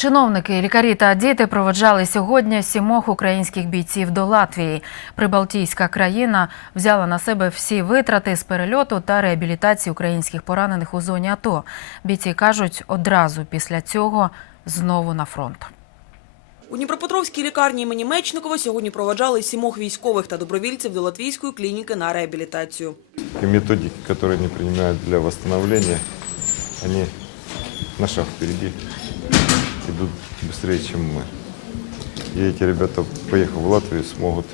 Чиновники, лікарі та діти проведжали сьогодні сімох українських бійців до Латвії. Прибалтійська країна взяла на себе всі витрати з перельоту та реабілітації українських поранених у зоні АТО. Бійці кажуть, одразу після цього знову на фронт. У Дніпропетровській лікарні імені Мечникова сьогодні проведжали сімох військових та добровільців до латвійської клініки на реабілітацію. Методики, которые они принимают для восстановления, они на шаг впереди идут быстрее, чем мы. И эти ребята, поехав в Латвию, смогут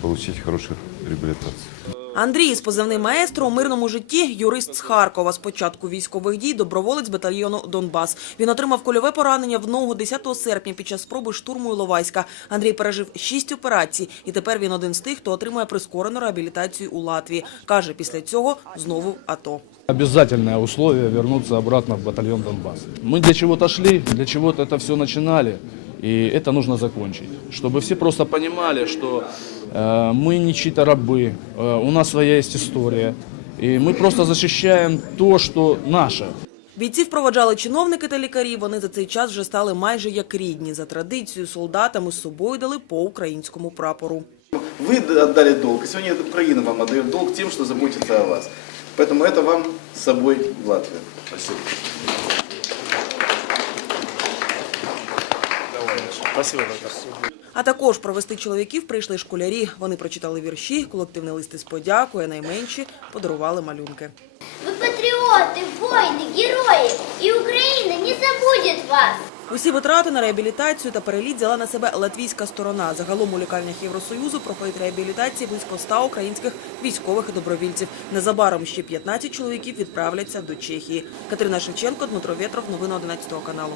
получить хорошую реабилитацию. Андрій з позивним маестро у мирному житті юрист з Харкова. З початку військових дій доброволець батальйону Донбас. Він отримав кульове поранення в ногу 10 серпня під час спроби штурму Іловайська. Андрій пережив шість операцій, і тепер він один з тих, хто отримує прискорену реабілітацію у Латвії. Каже, після цього знову АТО. Обязательное условие вернуться обратно в батальон Донбасс. Мы для чего-то шли, для чего-то это все начинали, и это нужно закончить. Чтобы все просто понимали, что э, мы не чьи-то рабы, э, у нас своя есть история, и мы просто защищаем то, что наше. Бійців проводжали чиновники та лікарі. Вони за цей час вже стали майже як рідні. За традицією солдатам з собою дали по українському прапору. Вы отдали долг, и сегодня Украина вам отдает долг тем, что заботится о вас. Поэтому это вам с собой в Латвию. Спасибо. Спасибо, А також провести чоловіків прийшли школярі. Вони прочитали вірші, колективний листи з подякою, а найменші подарували малюнки. Вы патриоты, воины, герои, и Украина не забудет вас! Усі витрати на реабілітацію та переліт взяла на себе латвійська сторона. Загалом у лікарнях Євросоюзу проходить реабілітації близько 100 українських військових і добровільців. Незабаром ще 15 чоловіків відправляться до Чехії. Катерина Шевченко, Дмитро Вєтров. Новини 11 каналу.